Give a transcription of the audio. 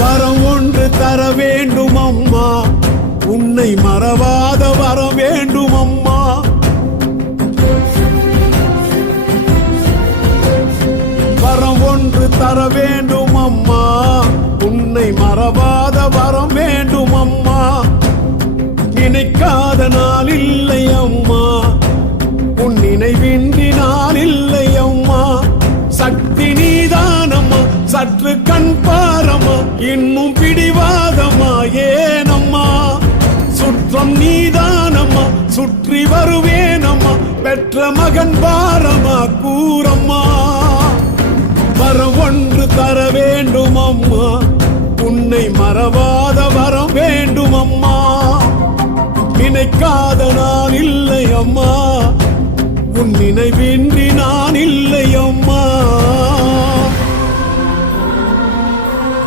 வரம் ஒன்று தர வேண்டும் அம்மா, உன்னை மறவாத வரம் வேண்டும் அம்மா. வரம் ஒன்று தர வேண்டும் அம்மா, உன்னை மறவாத வரம் வேண்டும் அம்மா. நினைக்காத நாள் இல்லை அம்மா, உன் நினைவின்றி நாள் இல்லை அம்மா. சக்தி நீதானம்மா, சற்று கண் பாரம்மா, இன்னும் பிடிவாதம்மா ஏனம்மா. சுற்றம் நீதானம்மா, சுற்றி வருவேனம்மா, பெற்ற மகன் பாரமா கூறம்மா. வரம் ஒன்று தர வேண்டும் அம்மா, உன்னை மறவாத வரம் வேண்டும் அம்மா. நினைக்காத நான் இல்லை அம்மா, உன் நினைவின்றி நான் இல்லை அம்மா.